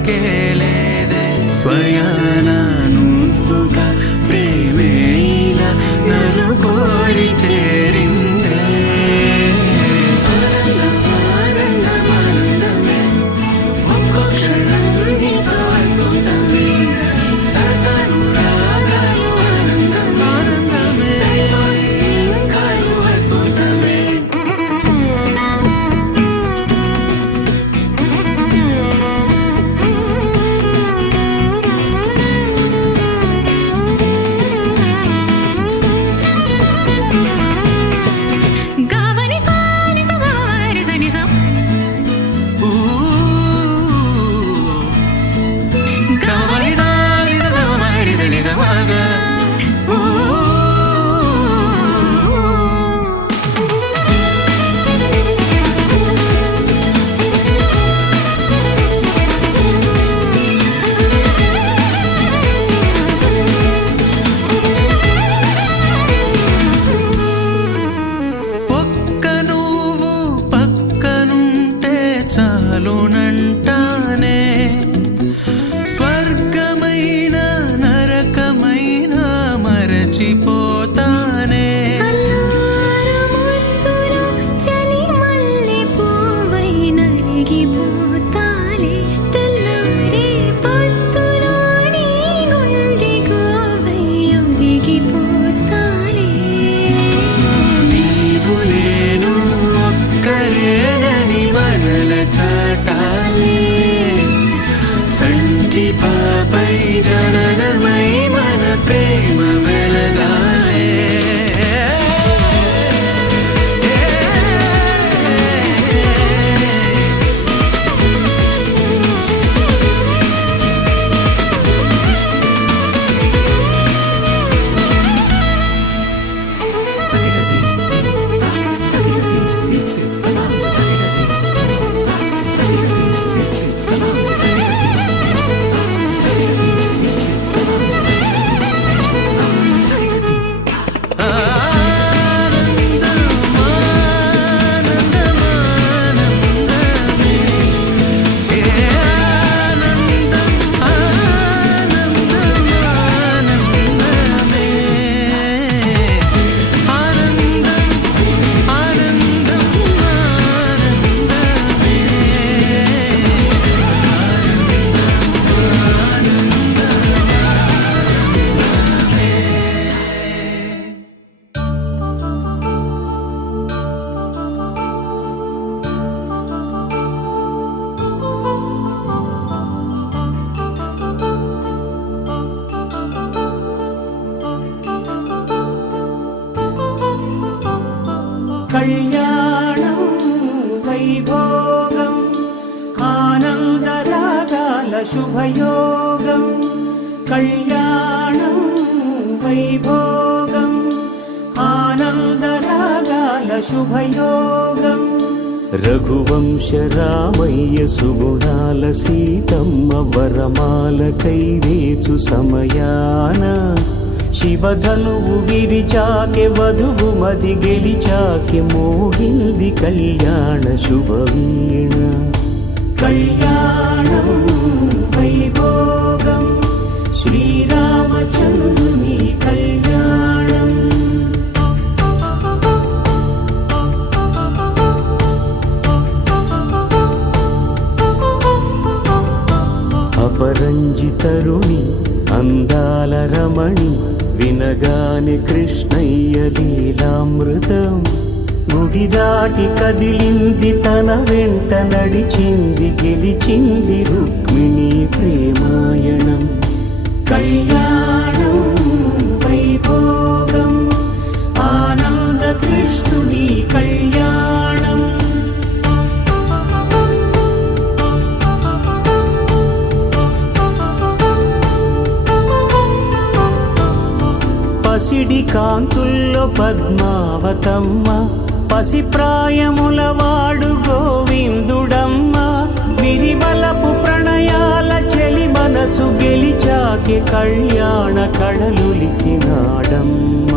ఎవరికే లేదే స్వయాన నువ్వుగా ప్రేమే ఇలా నన్ను కోరి చేరిందే ఆనందమే ఒక్కో క్షణం నీతో అద్భుతమే సరసను రాగాలు ఆనందమే కాలు అద్భుతమే చాలునంటానే స్వర్గమైన నరకమైన మరచిపోతానే నీవు నేను ఒక్కరేనని మనల చాటాలే సంటి పాపై జననమై మన ప్రేమ వెలగాలే కళ్యాణం వైభోగం ఆనందరాగాల శుభయోగం కళ్యాణం వైభోగం ఆనందరాగాల శుభయోగం రఘువంశ రామయ్య సుగుణాల సీతమ్మ వరమాల కైవేచు సమయాన శివధనువు విరిచాకె వధువు మది గెలిచాకె మోగింది కళ్యాణ శుభవీణ కళ్యాణం వైభోగం శ్రీరామచంద్రుని కళ్యాణం అపరంజి తరుణి అందాల రమణి వినగాని కృష్ణయ్య లీలామృతం గుడి దాటి కదిలింది తన వెంట నడిచింది గెలిచింది రుక్మిణి ప్రేమాయణం కళ్యాణం వైభోగం ఆనంద కృష్ణుని కళ్యాణం పసిడి కాంతుల్లో పద్మావతమ్మ పసిప్రాయముల వాడు గోవిందుడమ్మ విరివలపు ప్రణయాల చెలి మనసు గెలిచాకె కళ్యాణ కళలులికినాడమ్మ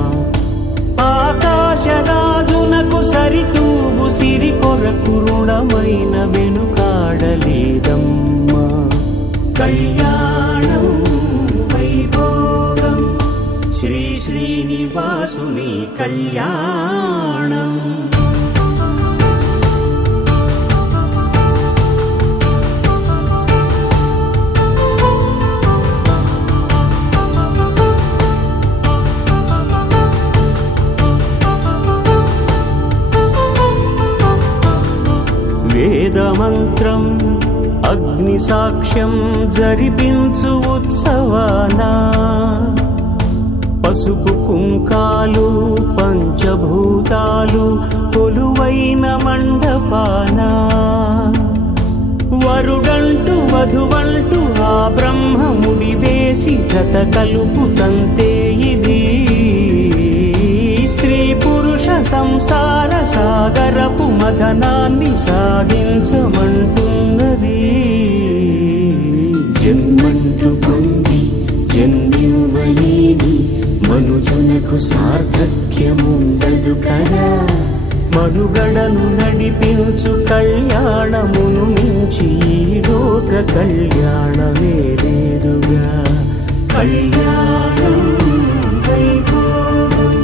ఆకాశరాజునకు సరితూగు సిరి కొరకు రుణమైన వెనుకాడలేదమ్మా కళ్యాణం. వేదమంత్రం అగ్ని సాక్ష్యం జరిపించు ఉత్సవాన పసుపు కుంకాలు పంచభూతాలు కొలువైన మండపాన వరుడంటూ వధువంటూ ఆ బ్రహ్మముడి వేసి జత కలుపుతంతే ఇది స్త్రీ పురుష సంసార సాగరపు మథనాన్ని సాగించమంటున్నది. జన్మంటూ పొంది జన్మివ్వలేని మనుజునకు సార్థక్యముండదు కదా. మనుగడను నడిపించు కళ్యాణమును మించి ఈ లోక కళ్యాణమే లేదుగా. కళ్యాణం వైభోగం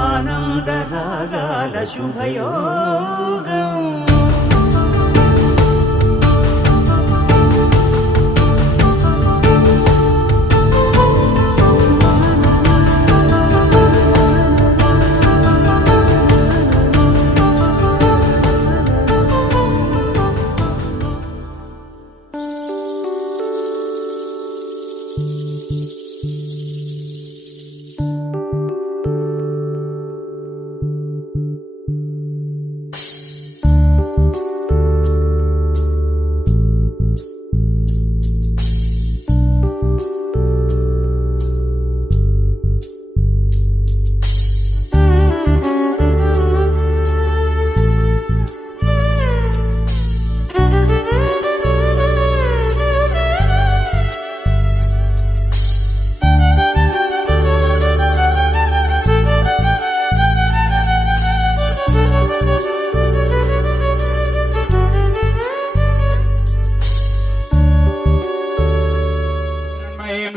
ఆనందరాగాల శుభయోగం.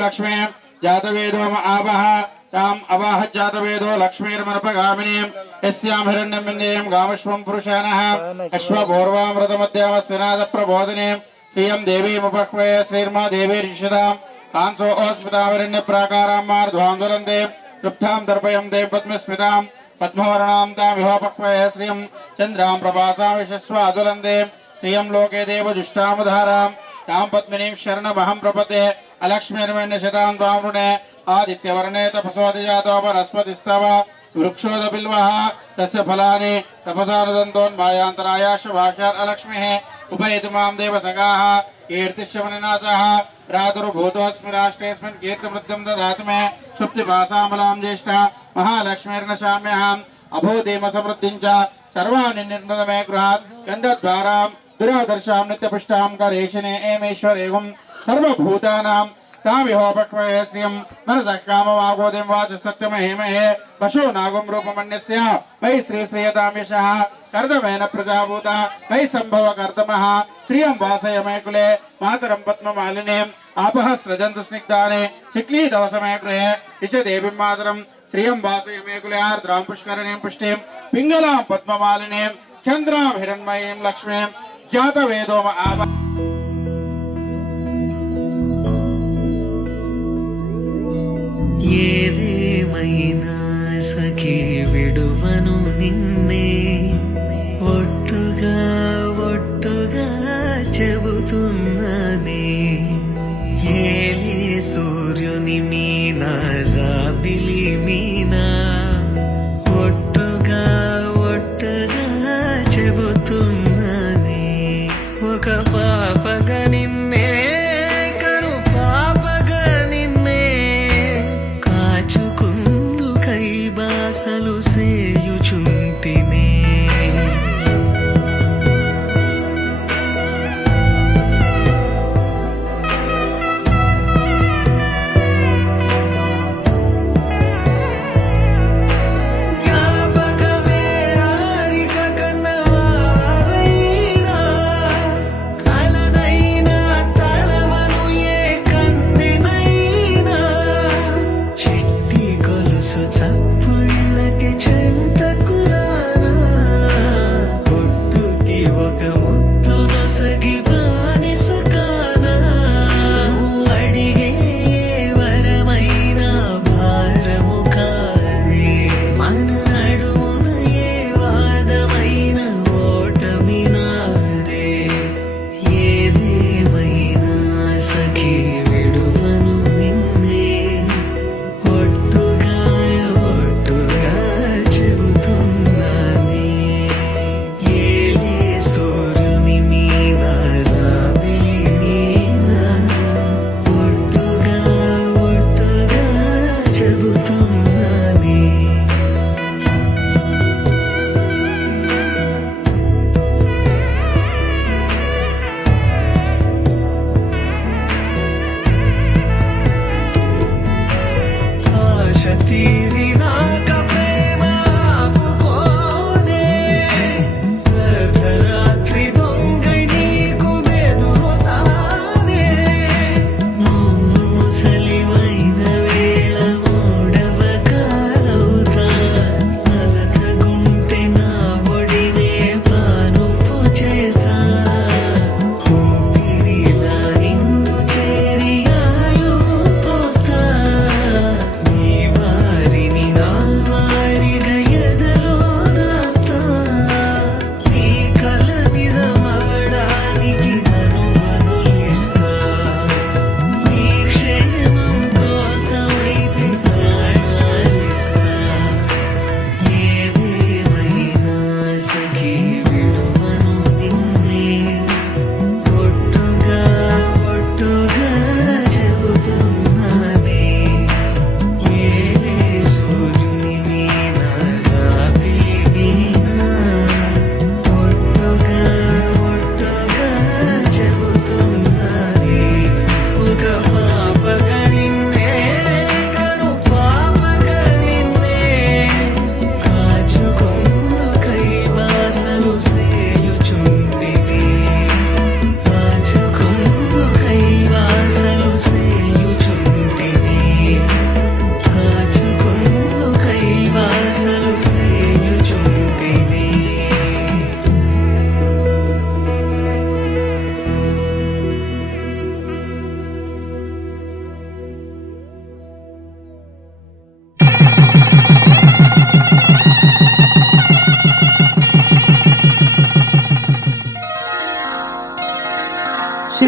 लक्ष्मी जातवेदो आवह ताम अवाह जातवेदो लक्ष्मीर्मर्पगामिनीं यस्यां हिरण्यमिन्दीं गामश्वं पुरुषानः अश्वपूर्वामृतमध्यामस्विनाद प्रबोधिनीं श्रियं देवीमुपह्वे श्रीर्मा देवी ऋषितां कांसो ओस्मितावरण्यप्राकारां मार्ध्वान्दुलन्ते सुप्तां दर्पयं देव पद्मस्मितां पद्मवर्णां तां विहोपह्वे श्रियं चन्द्रां प्रभासां विशस्वादुलन्ते श्रियं लोके देवजुष्टामुधारां तां पद्मिनीं शरणमहं प्रपते अलक्ष्मीर्मण्यशतां त्वां वृणे आदित्यवर्णे तपसोऽधिजातो वनस्पतिस्तव वृक्षोदबिल्वः तस्य फलानि तपसानुदन्तोन्मायान्तरायाश्च भाष्यात् अलक्ष्मीः उपैतु मां देवसखाः कीर्तिश्चमनिनाथः भ्रातुर्भूतोऽस्मि राष्ट्रेऽस्मिन् कीर्तिमृद्धं ददातु मे सुप्तिभासामलां ज्येष्ठा महालक्ष्मीर्नशाम्यहम् अभूतिमसमृद्धिं च सर्वाणि निर्णद मे गृहात् गन्धद्वारां दुरादर्शां नित्यपुष्टां करेशिने एमेश्वरेगुं सर्वभूतानां तामिहोपक्वये श्रियं मनसः काममागोदिं वाच सत्यमहेमहे पशो नागुं रूपमन्यस्य वै श्रीयतां यशः कर्दमेन प्रजाभूता वै सम्भव कर्दमः श्रियं वासय मे कुले मातरं पद्ममालिनीम् आपः सृजन्तु स्निग्धानि चिक्लीतवसमे गृहे इष देवीं मातरं श्रियं वासय मे कुले आर्द्रां पुष्करणीं पुष्टिं पिङ्गलां पद्ममालिनीं चन्द्रां हिरण्मयीं लक्ष्मीं जातवेदोम आवह. ఏదేమైనా సఖీ విడువను నిన్నే ఒట్టుగా ఒట్టుగా చెబుతున్నానే. ఏలే సూర్యుని మీనా జాబిలి మీనా ఒట్టుగా ఒట్టుగా చెబుతున్నానే. ఒక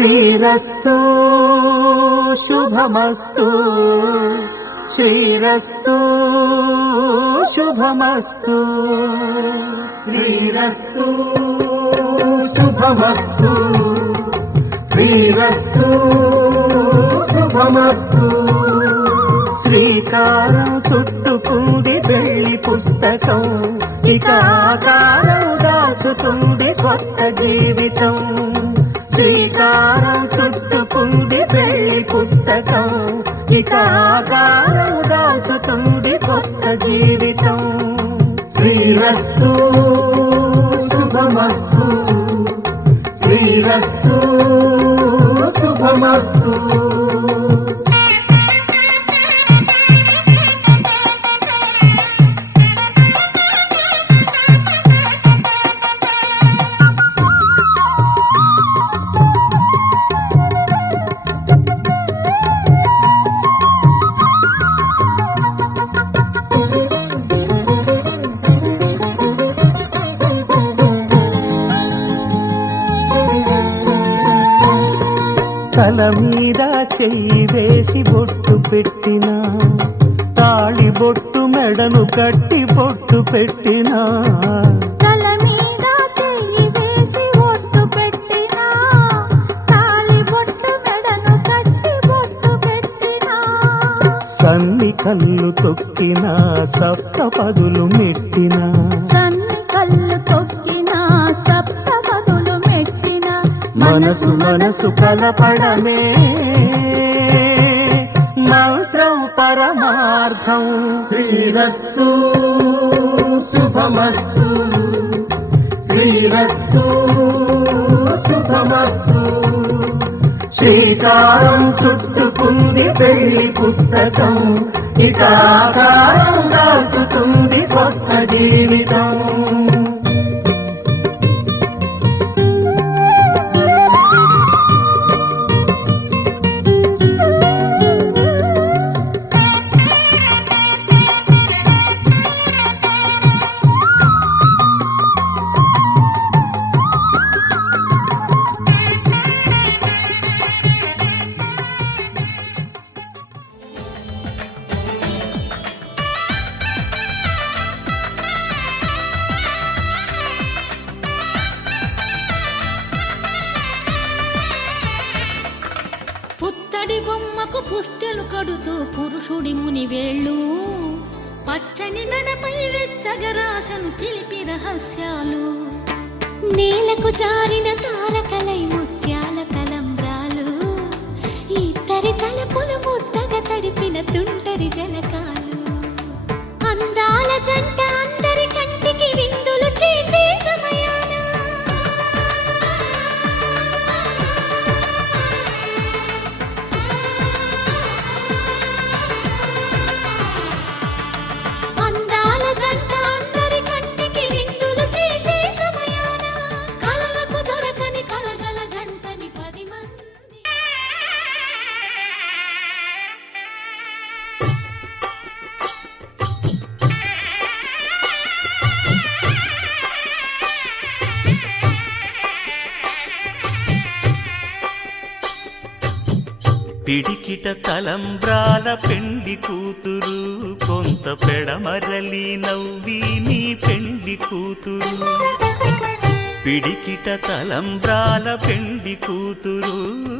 శ్రీరస్తు శుభమస్తు శ్రీరస్తు శుభమస్తు శ్రీరస్తు శుభమస్తు శ్రీరస్తు శుభమస్తు శ్రీకారం చుట్టుకుంది వెళ్లి పుస్తకం ఇక ఆకారం దాచుతుంది కొత్త జీవితం శ్రీకారం చుట్టుకుంది వెళ్లి పుస్తకం ఇక ఆకారం దాచుతుంది కొత్త జీవితం శ్రీరస్తు శుభమస్తు శ్రీరస్తు శుభమస్తు తల మీద చెయ్యి వేసి బొట్టు పెట్టినా తాళి బొట్టు మెడను కట్టి బొట్టు పెట్టినా తల మీద చెయ్యి వేసి బొట్టు పెట్టినా తాళి బొట్టు మెడను కట్టి బొట్టు పెట్టినా సన్ని కళ్ళు తొక్కినా సప్త పదులు మెట్టినా సన్ని కళ్ళు తొక్కినా సప్త పదులు మెట్టినా మనసు మనసు కలపడమే మంత్రం పరమార్థం శ్రీరస్తు శుభమస్తు శ్రీరస్తు శుభమస్తు శ్రీకారం చుట్టుకుంది పెళ్లి పుస్తకం ఇక ఆకారం దాచుతుంది కొత్త జీవితం పుత్తడి బొమ్మకు పుస్తెలు కడుతూ పురుషుడి ముని వేళ్ళు పచ్చని మెడపై వెచ్చగరాసను చిలిపి రహస్యాలు నేలకు జారిన తారకలై ముత్యాల తలంబ్రాలు ఇద్దరి తలపులు ముద్దగా తడిపిన తుంటరి జలకాలు అందాల జంట అందరి కంటికి విందులు చేసే సమయాన అందాల జంట అందరి కంటికి విందులు చేసే సమయాన కలలకు దొరకని కలగల జంటని 10 మంది పిడికిట తలంబ్రాల పెండి కూతురు కొంత పెడమరలి నవ్వి నీ పెండి కూతురు పిడికిట తలంబ్రాల పెండి కూతురు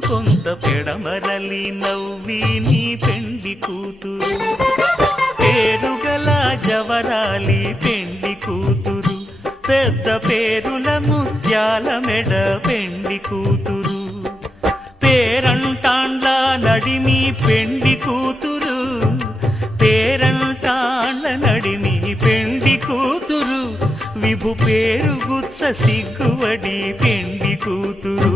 కొంత పెడమరలి నవ్వి నీ పెండి కూతురు పేరుగల జవరాలి పెండి కూతురు పెద్ద పేరుల ముత్యాల మెడ పెండి కూతురు పేరంటాండ్ల నడిమి పెండి కూతురు పేరంటాండ్ల నడిమి పెండి కూతురు విభు పేరు గుత్స సిగ్గువడి పెండి కూతురు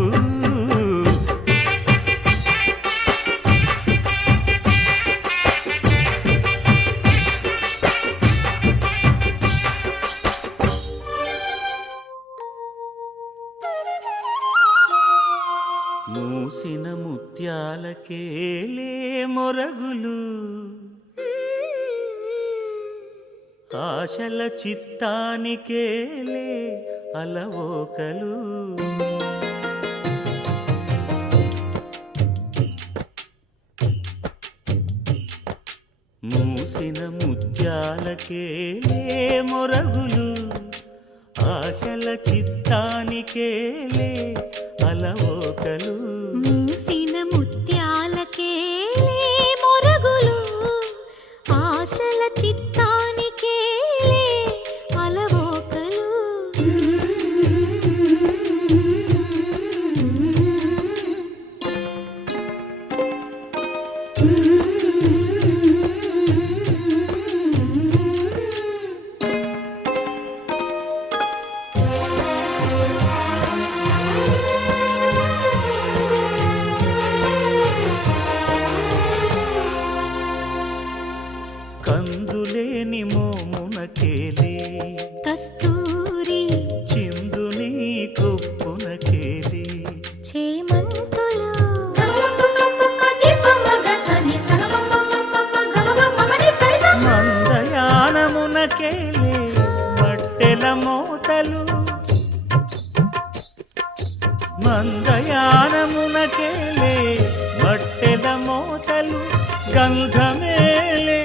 మూసిన ముత్యాలకేలే మొరగులు ఆశల చిత్తానికేలే అలవోకలు మూసిన ముత్యాలకేలే మొరగులు ఆశల చిత్తానికేలే అలవోకలు మూసిన ముత్యాలకేలే మొరగులు ఆశల చిత్తానికేలే అలవోకలు కందులేని మోమునకేలే కస్తూరి చిందుని కొప్పునకేలే చేమంతులు మందయానమునకేలే మట్టెల మోతలు మందయానమునకేలే మట్టెల మోతలు గంధమేలే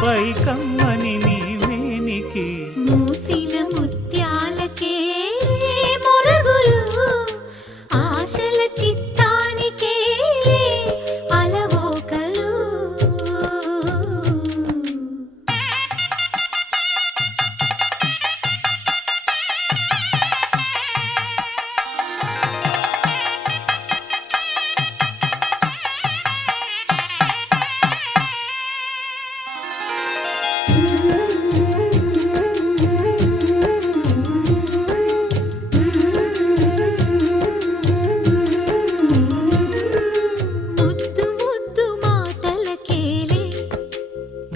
పైకమ్మని నీవేనికి మూసిన ముత్యాలకేలే మొరగులు ఆశల చిత్తానికేలే అలవోకలు ముద్దు ముద్దు మాటలకేలే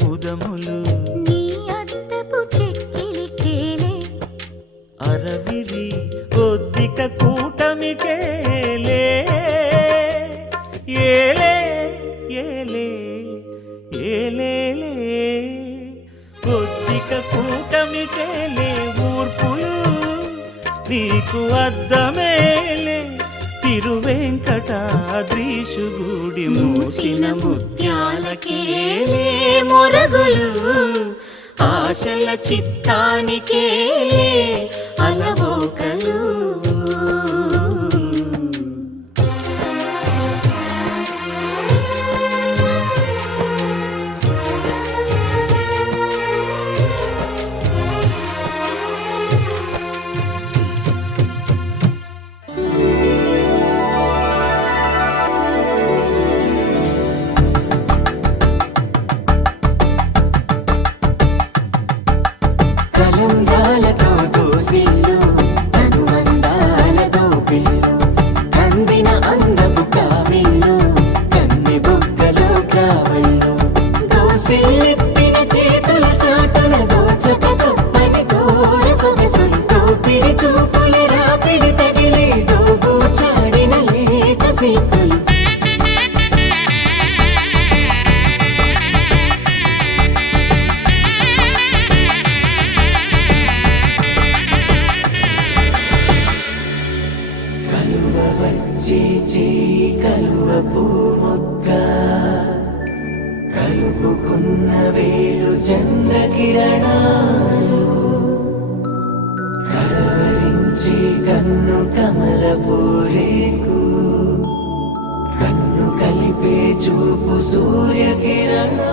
ముదములు నీ అద్దపు చెక్కిలికేలే అరవిరి ఒద్దిక కూటమికేలే ఏలే ఏలే ఏలేలే ఒద్దిక కూటమికేలే ఊర్పులు నీకు అద్దమేలే తిరువెంకటాద్రీశుగుడి మూసిన ముత్యాలకేలే మొరగులు ఆశల చిత్తానికేలే అలవోకలు కలంగాలతో దోసిల్లు అనువందాలతో పిల్లు కందిన అందపు కావిళ్ళు కన్నె బుగ్గలో క్రావళ్ళు దోసిల్లెత్తిన చేతుల చాటున దోచక తప్పని దూర సొగసుంటూ పిడి చూపుల రాపిడి తగిలి దోబూచాడిన లేత సీపులు కలువ వచ్చే చేయి కలువ పూమొక్క కలుపుకున్న వేలు చంద్రకిరణాలు కలవరించే కన్ను కమల పూరేకు కన్ను కలిపే చూపు సూర్యకిరణాలు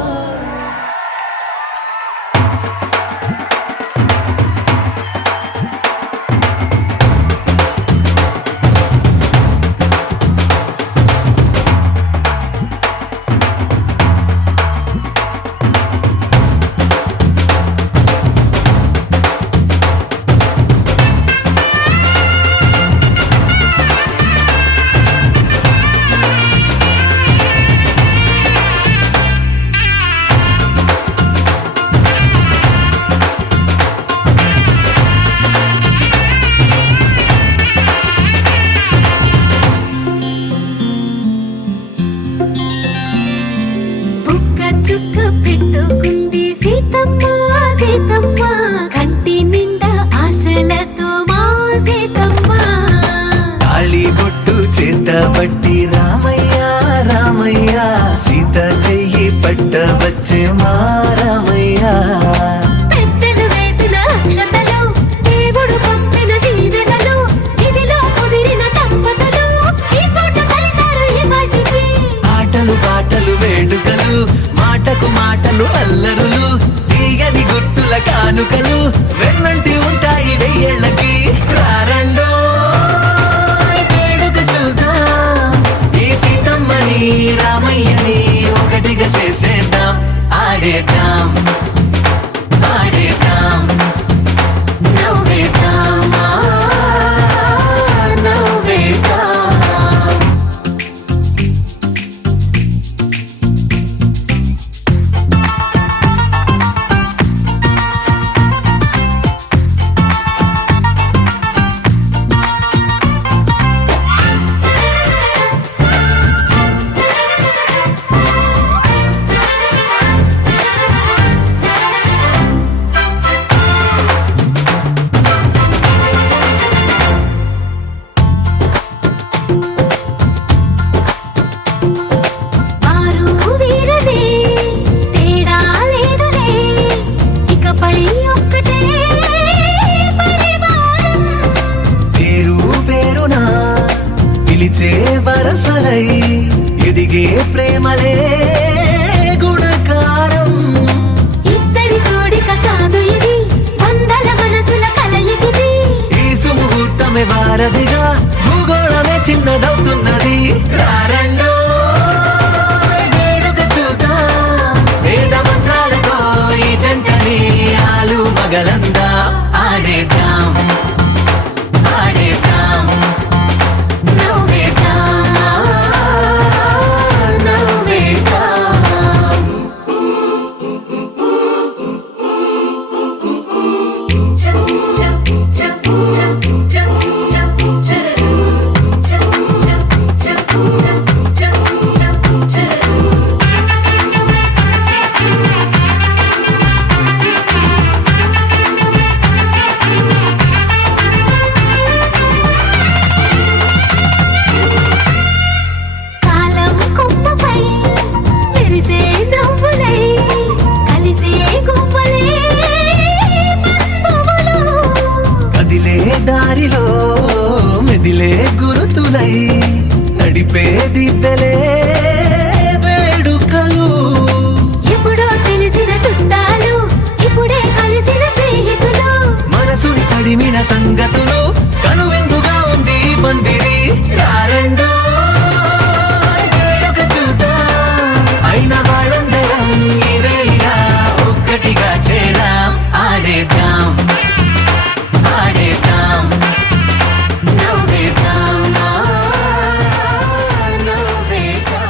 బట్టి రామయ్య రామయ్య సీత చెయ్యి పట్టవ వచ్చే మారమయ్యా పెద్దలు వేసిన అక్షతలు దేవుడు పంపిన దీవెనలు దివిలో కుదిరిన దంపతులు ఈ చోట కలిసారు ఈ వాటికి ఆటలు పాటలు వేడుకలు మాటకు మాటలు అల్లరులు తీయని గుర్తుల కానుకలు వెన్నంటి ఉంటాయి వెయ్యేళ్ళకి రారండో వేడుక చూద్దాం ఈ సీతమ్మని రామయ్యని ఒకటిగా చేసేద్దాం ఆడేద్దాం ఆడేద్దాం నవ్వేద్దాం నవ్వేద్దాం వారు వీరనే తేడా లేదులే ఇకపై ఒక్కటే పరివారం పేరు పేరునా పిలిచే వరసలై ఎదిగే ప్రేమలే గుణకారం ఇద్దరి కోడిక కాదు ఇది వందల మనసుల కలయికిది ఈ సుముహూర్తమే వారధిగా భూగోళమే చిన్నదవుతున్నది రారండో వేడుక చూద్దాం వేద మంత్రాలతో ఈ జంటని ఆలు మగలందా ఆడేద్దాం ఆడేద్దాం నవ్వేద్దాం నవ్వేద్దాం కాలం కొమ్మపై మెరిసే నవ్వులై కలిసే గువ్వలే బంధువులు కదిలే దారిలో మెదిలే గురుతులై నడిపే దిబ్బెలే వేడుకలు ఎప్పుడో తెలిసిన చుట్టాలు ఇప్పుడే కలిసిన స్నేహితులు మనసుని తడిమిన సంగతులు కనువిందుగా ఉంది ఈ పందిరి రారండో వేడుక చూద్దాం అయిన వాళ్ళందరం ఈ వేళ ఒక్కటిగా చేరాం ఆడేద్దాం ఆడేద్దాం నవ్వేద్దాం నవ్వేద్దాం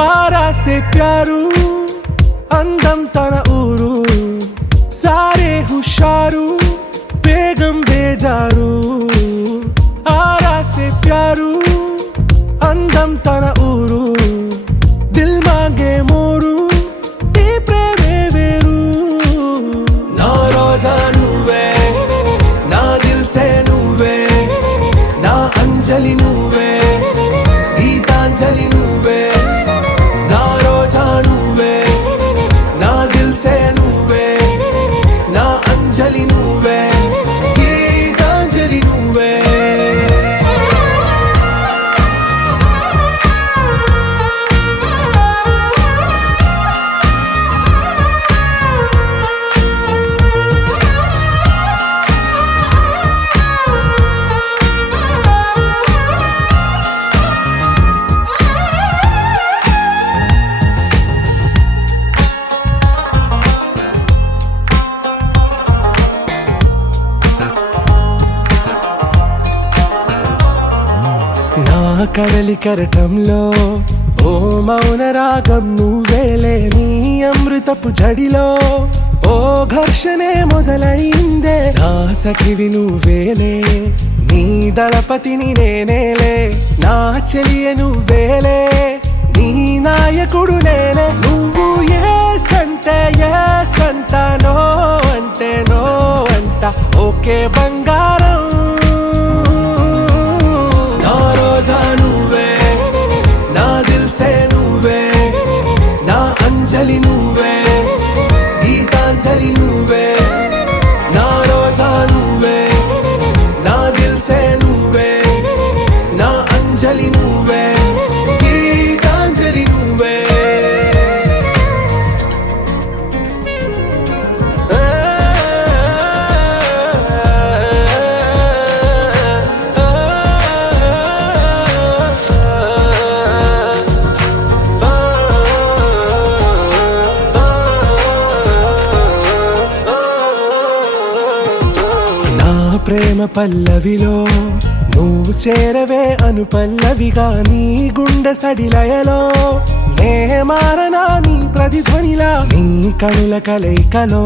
आरा से प्यारू అందం తన ఊరు సారే హుషారు బేగం బేజారు ఆరా సే ప్యారు అందం తన ఊరు దిల్ మాంగే మోరు ఈ ప్రేమే వేరు నా రోజా నువ్వే నా దిల్ సే నువ్వే నా అంజలి నువ్వే గీతాంజలి నువ్వే నా రోజా నువ్వే నా దిల్ సే నువ్వే నా అంజలి నువ్వే గీతాంజలి నువ్వే కడలి కెరటంలో ఓ మౌన రాగం నువ్వేలే, నీ అమృతపు జడిలో ఓ ఘర్షణే మొదలైందే, నా సఖివి నువ్వేలే, నీ దళపతిని నేనేలే, నా చెలియ నువ్వేలే, నీ నాయకుడు నేనే, నువ్వు ఏ సంట నో అంటే నో అంట, ఓకే బంగారం, నా రోజా నువ్వే, నా దిల్సే నువ్వే, నా అంజలి నువ్వే, గీతాంజలి నువ్వే, నా రోజా నువ్వే, నా దిల్సే నువ్వే, నా అంజలి నువ్వే, గీతాంజలి నువ్వే. నా ప్రేమ పల్లవిలో నువ్వు చేరవే అను పల్లవిగా, నీ గుండె సడిలయలో నే మారనా నీ ప్రతిధ్వనిలా, నీ కనుల కలయికలో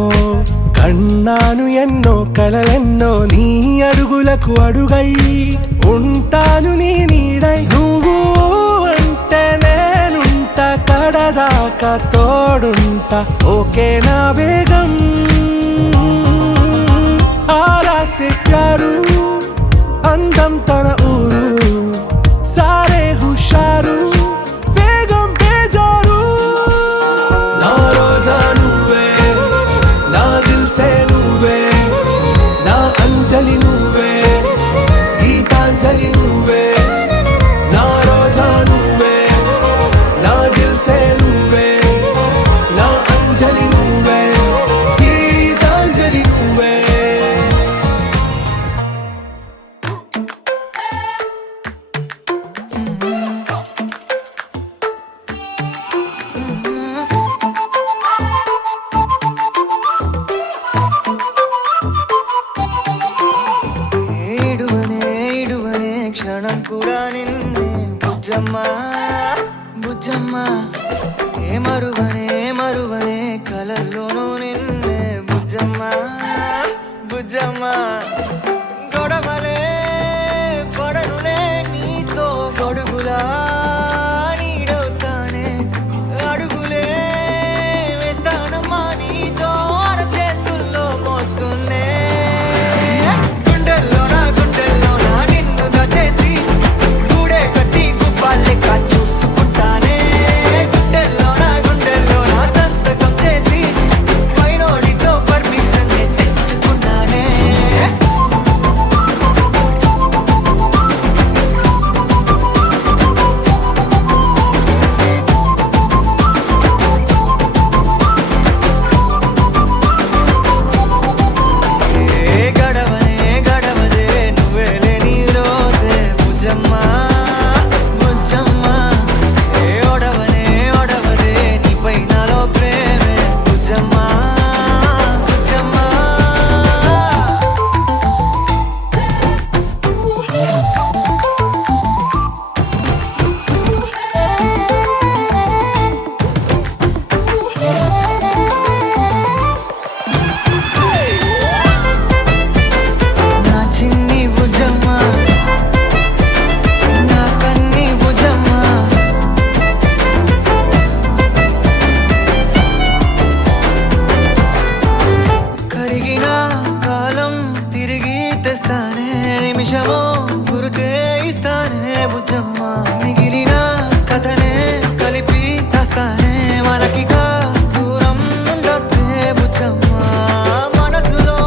కన్నాను ఎన్నో కలలెన్నో, నీ అడుగులకు అడుగై ఉంటాను నీ నీడై, నువ్వు అంటే నేనుంట కడదాకా తోడుంటా, ఓకే నా బేగం. ఆరా సే ప్యారు అందం తన ఊరు, సారే హుషారు బేగం బేజారు, నా రోజా నువ్వే, నా దిల్సే నువ్వే, నా అంజలి నువ్వే, గీతాంజలి నువ్వే, నా రోజా నువ్వే, నా దిల్సే నువ్వే, నా అంజలి నువ్వే, గీతాంజలి నువ్వే. ఇడువనే క్షణం కూడా నిన్నే బుజ్జమ్మ బుజ్జమ్మ, ఏ మరువనే కలల్లోనూ నిన్నే బుజ్జమ్మ బుజ్జమ్మ, గొడవలే పడనులే నీతో గొడుగులా నీడవుతానే, అడుగులే వేస్తానమ్మా నీతో అరచేతుల్లో మోస్తున్నే, గుండెల్లోనా నిన్ను దాచేసి గూడే కట్టి గుప్పాలెక్క చూసుకుంటానే, గుండెల్లోనా సంతకం చేసి పైనోడితో పర్మిషన్ తెచ్చుకున్నానే. ఏ గడవదే నువ్వే లేని రోజే బుజ్జమ్మ బుజ్జమ్మ, ఏ ఒడవదే నీపై నాలో ప్రేమే బుజ్జమ్మ బుజ్జమ్మ. నా చిన్ని బుజ్జమ్మ, నా కన్ని బుజ్జమ్మ, కరిగిన కాలం తిరిగి తెస్తానే, నిమిషమో గురుతే ఇస్తానే బుజ్జమ్మ, మిగిలిన కథనే కలిపి తెస్తానే, మనకిక దూరం ఉండొద్దే బుజ్జమ్మ, మనసులో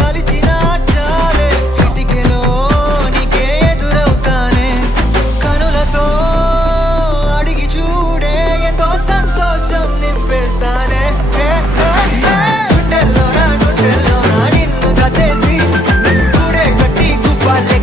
కలిచిన చాలే చిటికెలో నీకే ఎదురవుతానే, కనులతో అడిగి చూడే ఎంతో సంతోషం నింపేస్తానే, గుండెల్లోనా నిన్ను దాచేసి గూడే కట్టి గుప్పాలే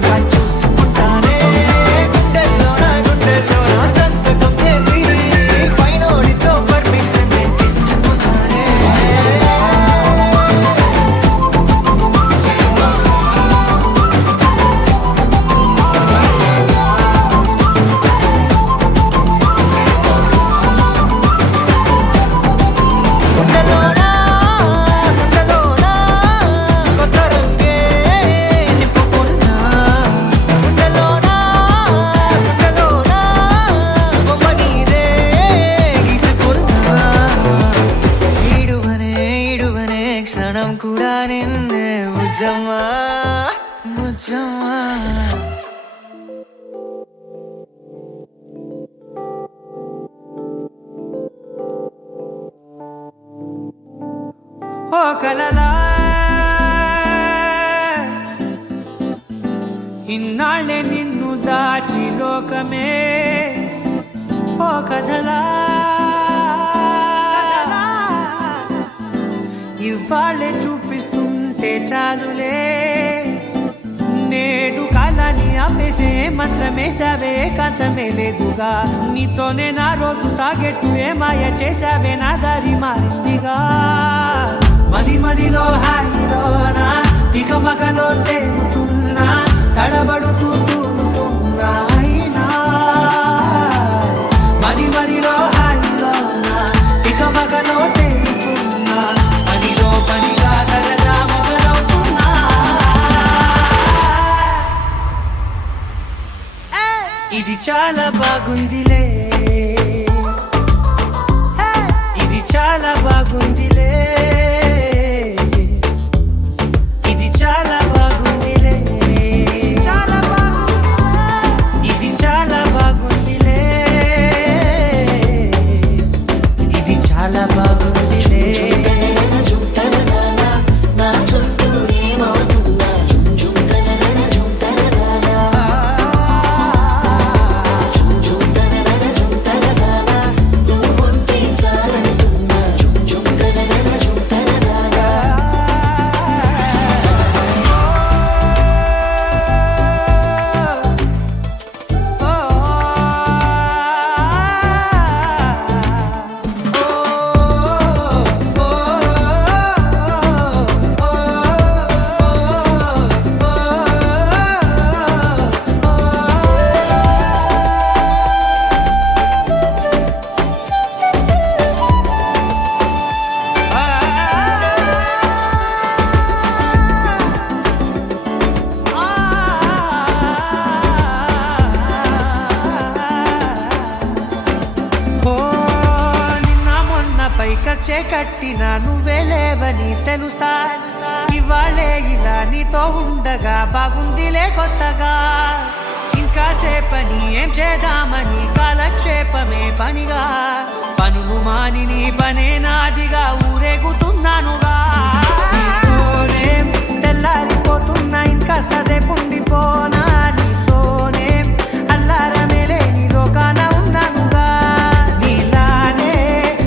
బుజ్జమ్మా ఓ కలలా ఇన్నాళ్ళే నిన్ను దాచి లోకమే ఓ కథలా ఇవాళ్ళే చూపిస్తుంటే చాలులే నేడు కాలాన్ని ఆపేసే మంత్రమేశావే కాంతమే లేదుగా నీతోనే నా రోజు సాగెట్టు ఏ మాయ చేశావే నా దారి మారిందిగా మది మదిలో హాయిలోనా ఇక మగలో తేలుతున్నా తడబడుతూ తూలుతున్నా అయినా మది మదిలో హాయిలోనా ఇక మగలో తేలుతున్నా పనిలో పనిగా సరదా మొదలవుతున్నా ఇది చాలా బాగుందిలే ఇది చాలా బాగుందిలే ఇది చాలా బాగుందిలే చాలా బాగుంది ఇది చాలా బాగుందిలే ఇది చాలా బాగుందిలే కచ్చే కట్టిన నువ్వే లేవని తెలుసా ఇవాళే ఇలా నీతో ఉండగా బాగుందిలే కొత్తగా ఇంకా సేపని ఏం చేద్దామని కాలక్షేపమే పనిగా పనులు మాని నీ పనే నాదిగా ఊరేగుతున్నానుగా నీతోనే తెల్లారిపోతున్నా ఇంకాస్త సేపు ఉండిపోనా నీతోనే అల్లారమే లేని లోకాన ఉన్నానుగా నీలానే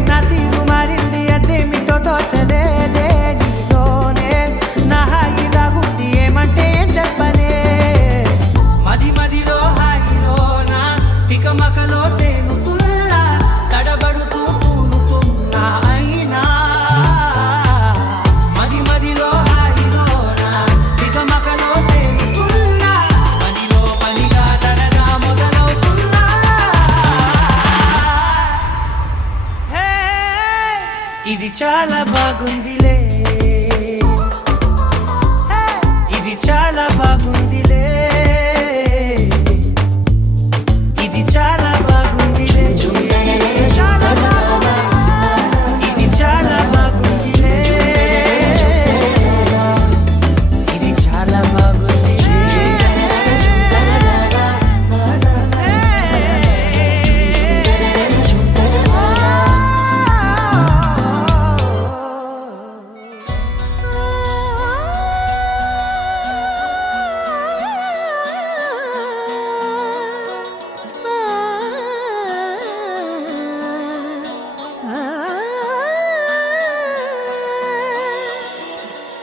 నా తీరు మారింది అదేమిటో తోచలేదే నీతోనే నా హాయి దాగుంది ఏమంటే ఏం చెప్పనే మది మదిలో హాయిలోనా తికమకలో తేలుతున్నా తడబడుతూ తూలుతున్నా అయినా మది మదిలో హాయిలోనా తికమకలో తేలుతున్నా పనిలో పనిగా సరదా మొదలవుతున్నా హే ఇది చాలా బాగుందిలే ఇది చాలా బాగుందిలే ఇది చాలా బాగుందిలే చాలా బాగుంది ఇది చాలా బాగుందిలే ఇది చాలా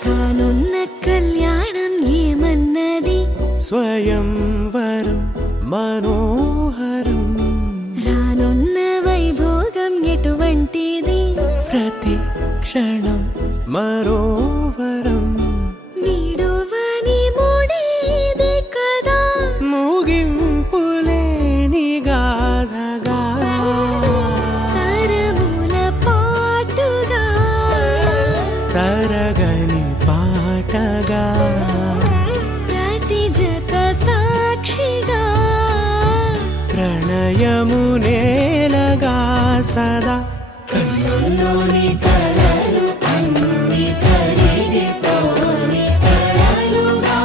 కానున్న కళ్యాణం ఏమన్నది స్వయంవరం మనోహరం రానున్న వైభోగం ఎటువంటిది ప్రతి క్షణం మరోవరం వీడువని ముడిది కదా ముగింపులేని గాథగా తరముల పాటుగా తరగని పాటగా ప్రతి జత సాక్షిగా ప్రణయము నేలగా సదా కన్నుల్లోని కలలు అన్ని కరిగిపోని కలలుగా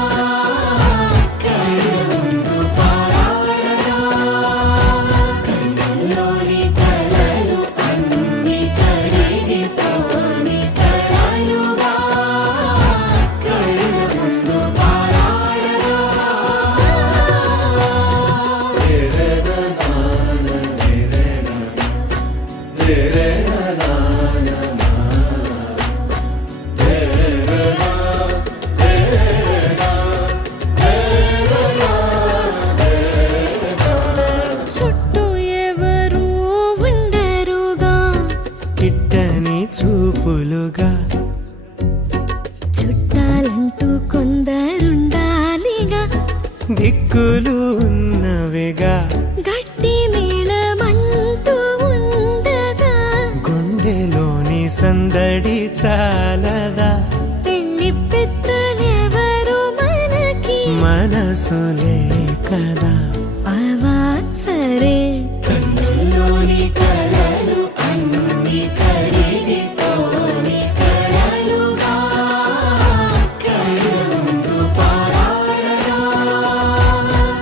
దిక్కులు ఉన్నవిగా గట్టి మేళమంటూ ఉండగా గుండెలోని సందడి చాలదా పెళ్లి పెద్దలెవరు మనకి మనసులే కదా అవా సరే కన్నుల్లోని కలలు అన్ని కరిగిపోని కలలుగా కళ్ళ ముందు పారాడగా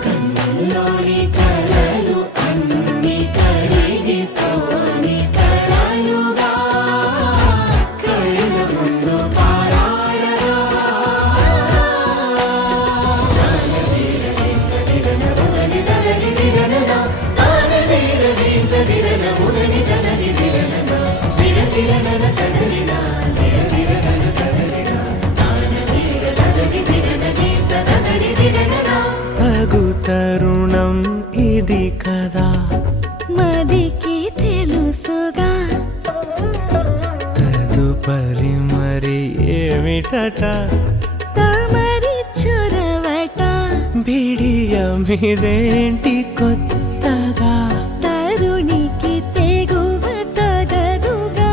కన్నుల్లోని కలలు అన్ని కరిగిపోని కలలుగా కళ్ళ ముందు పారాడగా తగు తరుణం ఇది కదా మదికి తెలుసుగా తదుపరి మరి ఏమిటట తమరి చొరవట బిడియమిదేంటి కొత్తగా తరుణికి తెగువ తగదుగా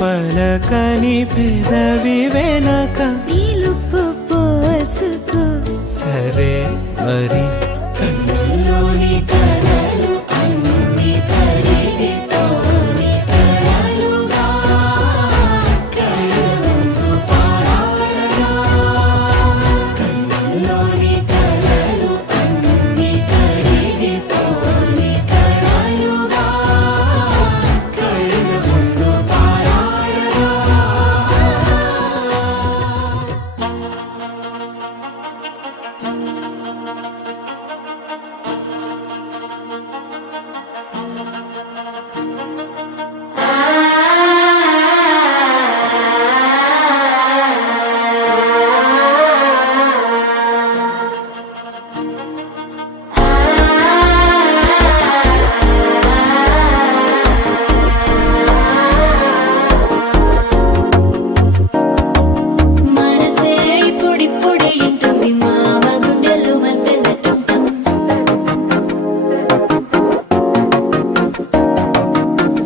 పలకని పెదవి వెనక పిలుపు పోల్చుకో సరే మరి కన్నుల్లోని కలలు అన్ని కరిగిపోని కలలుగా కళ్ళ ముందు పారాడగా కన్నుల్లోని కలలు అన్ని కరిగిపోని కలలుగా కళ్ళ ముందు పారాడగా మనసే ఇప్పుడిప్పుడే ఇంటుంది మామ గుండెలు మధ్యలటుంటం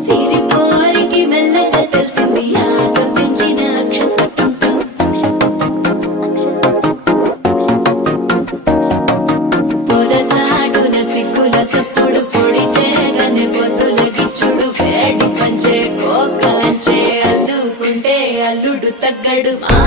సిరిపోరికి మెల్లగా తెలిసింది ఆశ పెంచిన అక్షతటుంటం పొదసాటున సిగ్గుల సప్పుడు పొడి చేయగానే పొద్దుల గిచ్చుడు వేడి పంచే కోకంచే అల్లుకుంటే అల్లుడు తగ్గడు మా